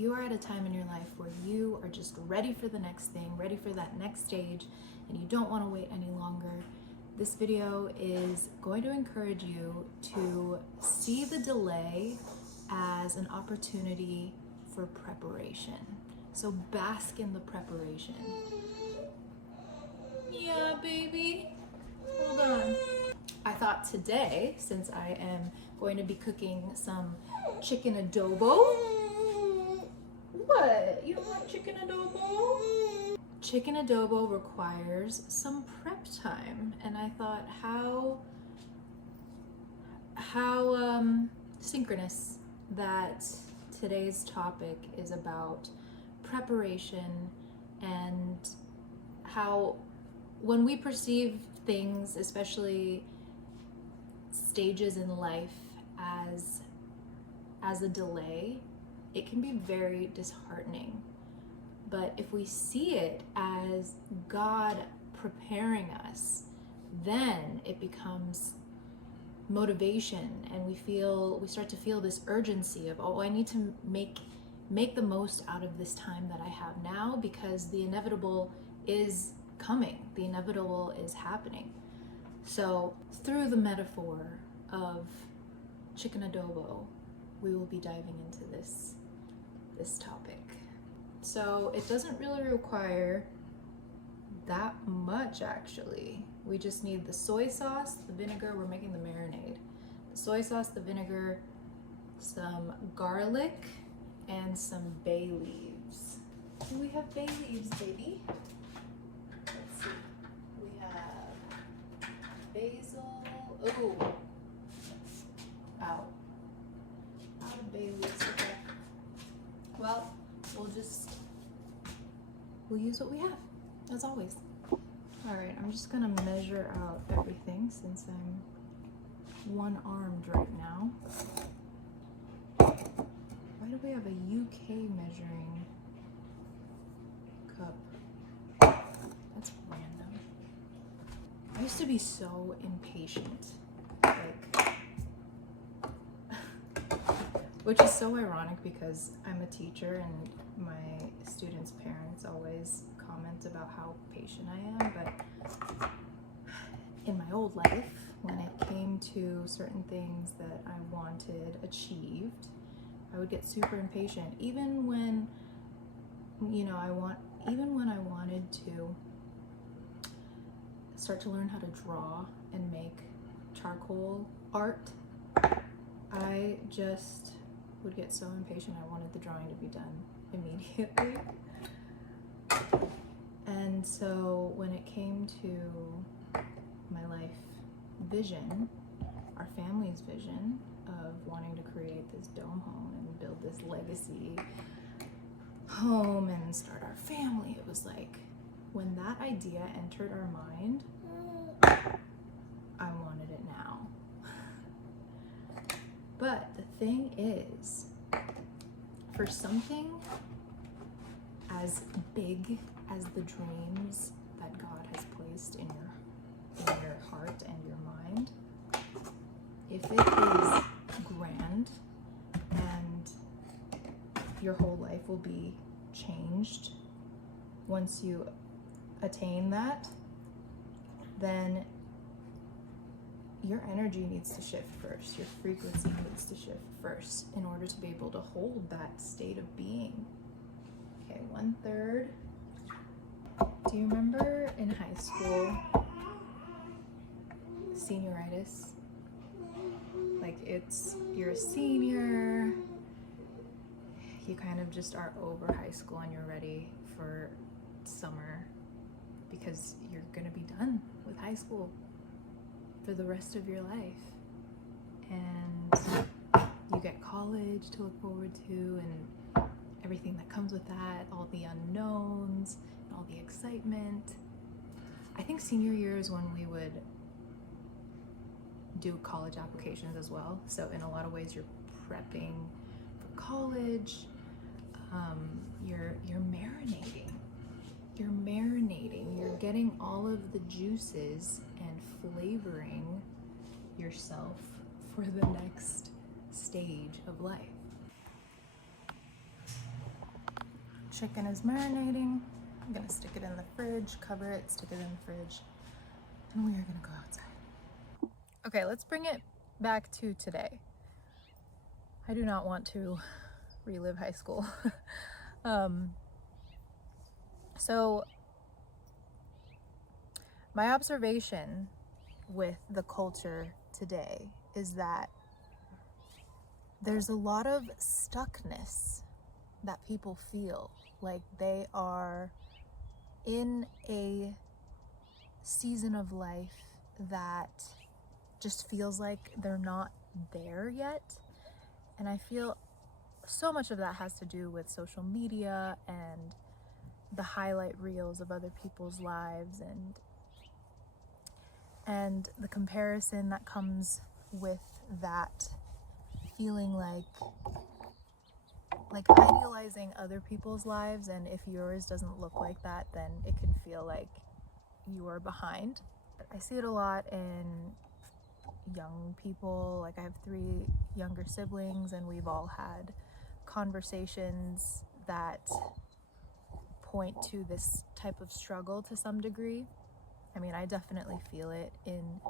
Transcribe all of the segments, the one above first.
you are at a time in your life where you are just ready for the next thing, ready for that next stage, and you don't want to wait any longer, this video is going to encourage you to see the delay as an opportunity for preparation. So bask in the preparation. Yeah, baby. Hold on. I thought today, since I am going to be cooking some chicken adobo. What? You don't like chicken adobo? Chicken adobo requires some prep time, and I thought how synchronous that today's topic is about preparation, and how when we perceive things, especially stages in life, as a delay, it can be very disheartening. But if we see it as God preparing us, then it becomes motivation, and we start to feel this urgency of, oh, I need to make the most out of this time that I have now, because the inevitable is coming, the inevitable is happening. So through the metaphor of chicken adobo, we will be diving into this topic. So it doesn't really require that much, actually. We just need the soy sauce, the vinegar. We're making the marinade. The soy sauce, the vinegar, some garlic, and some bay leaves. Do we have bay leaves, baby? Let's see. We have basil. Oh, out of bay leaves. Okay. Well, we'll use what we have, as always. All right, I'm just gonna measure out everything since I'm one-armed right now. Why do we have a UK measuring cup? That's random. I used to be so impatient, like, which is so ironic because I'm a teacher and my students' parents always comment about how patient I am, but in my old life, when it came to certain things that I wanted achieved, I would get super impatient, even when, even when I wanted to start to learn how to draw and make charcoal art. I just would get so impatient. I wanted the drawing to be done immediately. And so when it came to my life vision, our family's vision of wanting to create this dome home and build this legacy home and start our family, it was like, when that idea entered our mind, I wanted it now. But the thing is, for something as big as the dreams that God has placed in your heart and your mind, if it is grand and your whole life will be changed once you attain that, then your energy needs to shift first. Your frequency needs to shift first in order to be able to hold that state of being. Okay, 1/3. Do you remember in high school, senioritis? Like, you're a senior, you kind of just are over high school and you're ready for summer because you're gonna be done with high school for the rest of your life. And you get college to look forward to and everything that comes with that, all the unknowns, and all the excitement. I think senior year is when we would do college applications as well. So in a lot of ways, you're prepping for college. You're marinating. You're getting all of the juices and flavoring yourself for the next stage of life. chicken is marinating. I'm gonna stick it in the fridge, cover it, stick it in the fridge, and we are gonna go outside. Okay, let's bring it back to today. I do not want to relive high school. So my observation with the culture today is that there's a lot of stuckness that people feel like they are in a season of life that just feels like they're not there yet. And I feel so much of that has to do with social media and the highlight reels of other people's lives and the comparison that comes with that, feeling like idealizing other people's lives, and if yours doesn't look like that, then it can feel like you are behind. I see it a lot in young people. Like, I have 3 younger siblings, and we've all had conversations that point to this type of struggle to some degree. I mean, I definitely feel it in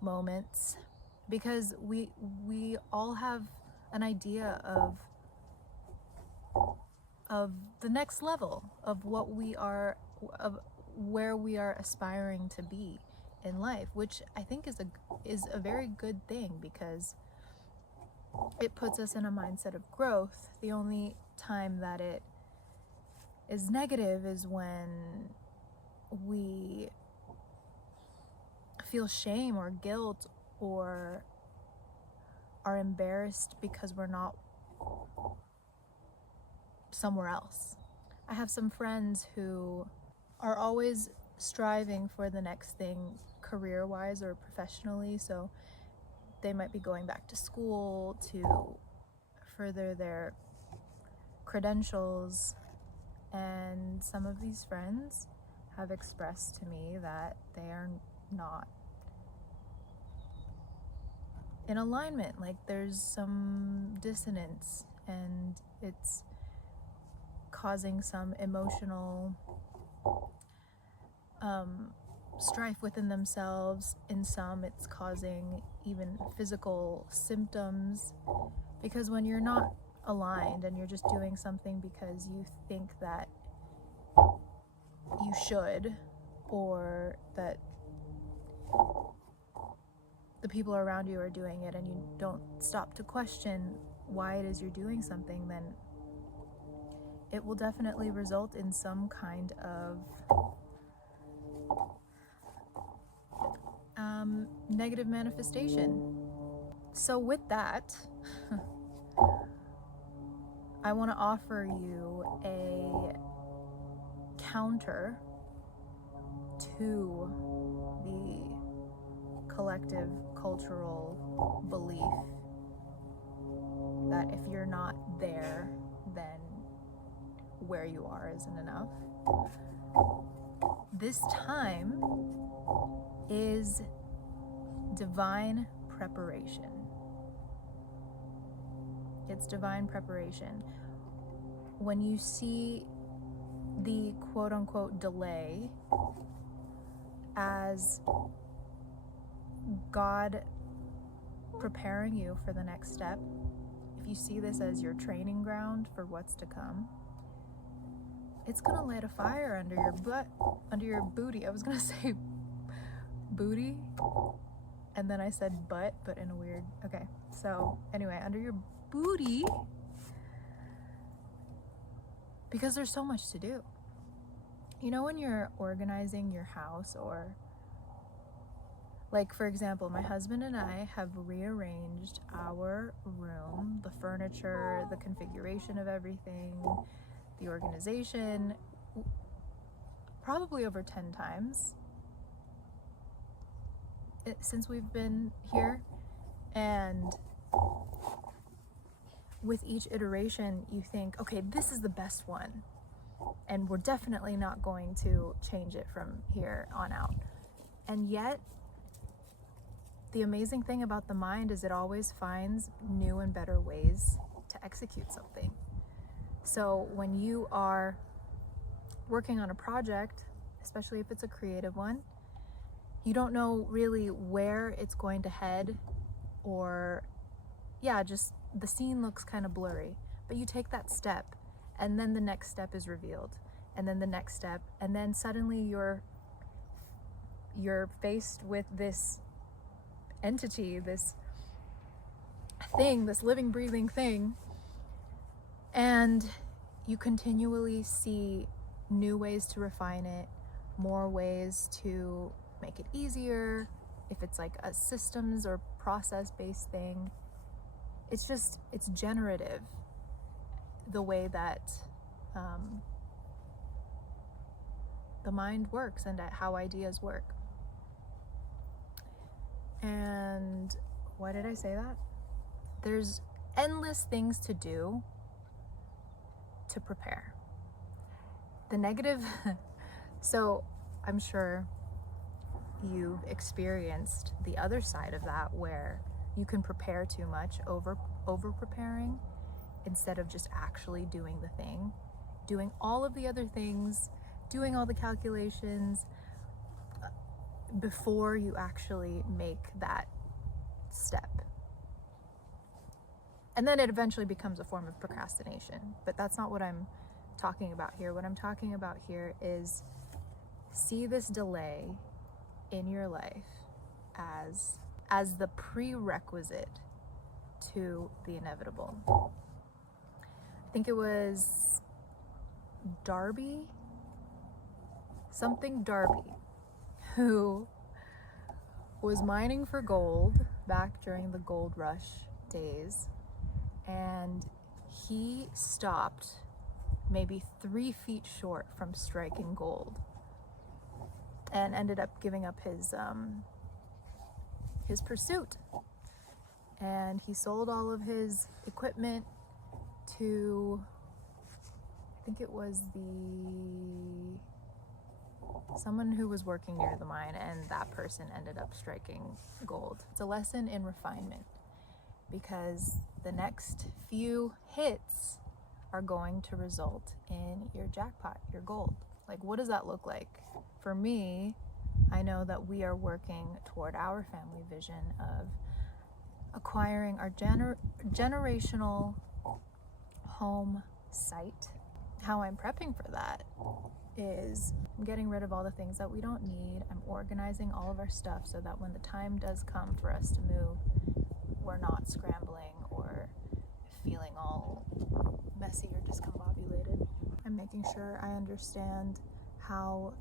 moments, because we all have an idea of the next level of what we are, of where we are aspiring to be in life, which I think is a very good thing, because it puts us in a mindset of growth. The only time that it is negative is when we feel shame or guilt or are embarrassed because we're not somewhere else. I have some friends who are always striving for the next thing career-wise or professionally, so they might be going back to school to further their credentials, and some of these friends have expressed to me that they are not in alignment. Like, there's some dissonance, and it's causing some emotional strife within themselves. In some, it's causing even physical symptoms, because when you're not aligned and you're just doing something because you think that you should, or that the people around you are doing it, and you don't stop to question why it is you're doing something, then it will definitely result in some kind of negative manifestation. So with that, I want to offer you a counter to the collective cultural belief that if you're not there, then where you are isn't enough. This time is divine preparation. It's divine preparation. When you see the quote-unquote delay as God preparing you for the next step, if you see this as your training ground for what's to come, it's gonna light a fire under your butt, under your booty. I was gonna say booty, and then I said butt, but in a weird, okay. So anyway, under your booty, because there's so much to do. You know, when you're organizing your house, or like, for example, my husband and I have rearranged our room, the furniture, the configuration of everything, the organization, probably over 10 times since we've been here. And with each iteration, you think, okay, this is the best one, and we're definitely not going to change it from here on out. And yet, the amazing thing about the mind is it always finds new and better ways to execute something. So when you are working on a project, especially if it's a creative one, you don't know really where it's going to head, or yeah, just the scene looks kind of blurry, but you take that step and then the next step is revealed, and then the next step, and then suddenly you're faced with this entity, this thing, this living, breathing thing, and you continually see new ways to refine it, more ways to make it easier. If it's like a systems or process-based thing, it's generative, the way that the mind works and at how ideas work. And why did I say that? There's endless things to do to prepare. The negative, so I'm sure you've experienced the other side of that, where you can prepare too much, over preparing, instead of just actually doing the thing, doing all of the other things, doing all the calculations before you actually make that step. And then it eventually becomes a form of procrastination. But that's not what I'm talking about here. What I'm talking about here is, see this delay in your life as the prerequisite to the inevitable. I think it was Darby, who was mining for gold back during the gold rush days, and he stopped maybe 3 feet short from striking gold and ended up giving up his pursuit. And he sold all of his equipment to, I think it was someone who was working near the mine, and that person ended up striking gold. It's a lesson in refinement, because the next few hits are going to result in your jackpot, your gold. Like, what does that look like? For me, I know that we are working toward our family vision of acquiring our generational home site. How I'm prepping for that is I'm getting rid of all the things that we don't need. I'm organizing all of our stuff so that when the time does come for us to move, we're not scrambling or feeling all messy or discombobulated. I'm making sure I understand how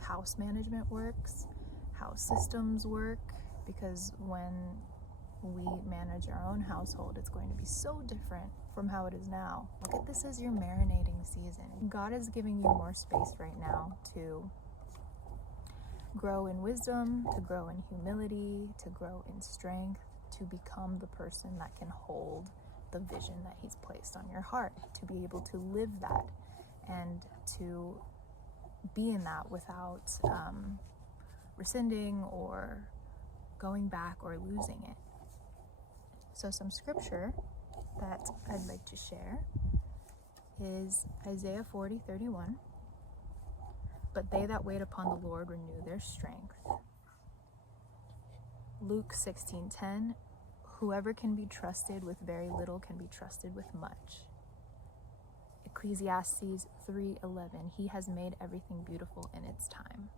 house management works, how systems work, because when we manage our own household, it's going to be so different from how it is now. Look at this as your marinating season. God is giving you more space right now to grow in wisdom, to grow in humility, to grow in strength, to become the person that can hold the vision that He's placed on your heart, to be able to live that and to be in that without rescinding or going back or losing it. So some scripture that I'd like to share is Isaiah 40:31. But they that wait upon the Lord renew their strength. Luke 16:10. Whoever can be trusted with very little can be trusted with much. Ecclesiastes 3:11. He has made everything beautiful in its time.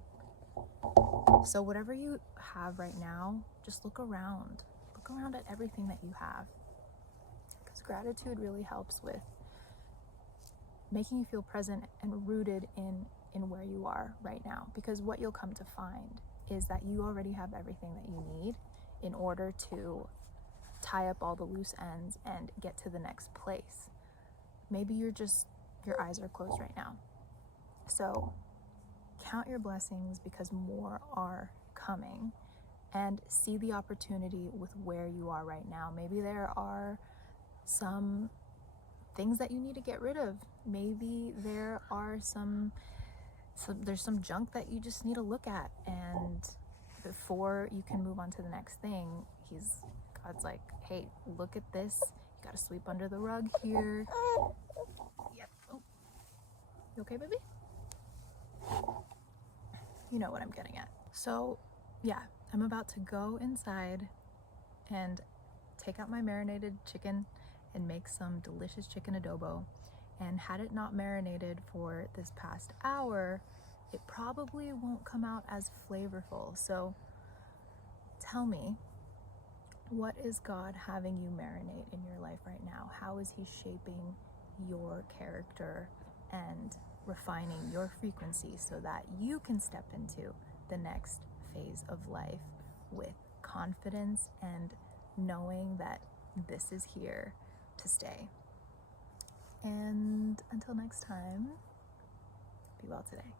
So whatever you have right now, just look around. Look around at everything that you have. Because gratitude really helps with making you feel present and rooted in where you are right now. Because what you'll come to find is that you already have everything that you need in order to tie up all the loose ends and get to the next place. Maybe your eyes are closed right now. So count your blessings, because more are coming, and see the opportunity with where you are right now. Maybe there are some things that you need to get rid of. Maybe there are there's some junk that you just need to look at, and before you can move on to the next thing, God's like, hey, look at this. You gotta sweep under the rug here. Yep. Oh. You okay, baby? You know what I'm getting at. So yeah, I'm about to go inside and take out my marinated chicken and make some delicious chicken adobo. And had it not marinated for this past hour, it probably won't come out as flavorful. So tell me, what is God having you marinate in your life right now? How is He shaping your character and refining your frequency so that you can step into the next phase of life with confidence and knowing that this is here to stay? And until next time, be well today.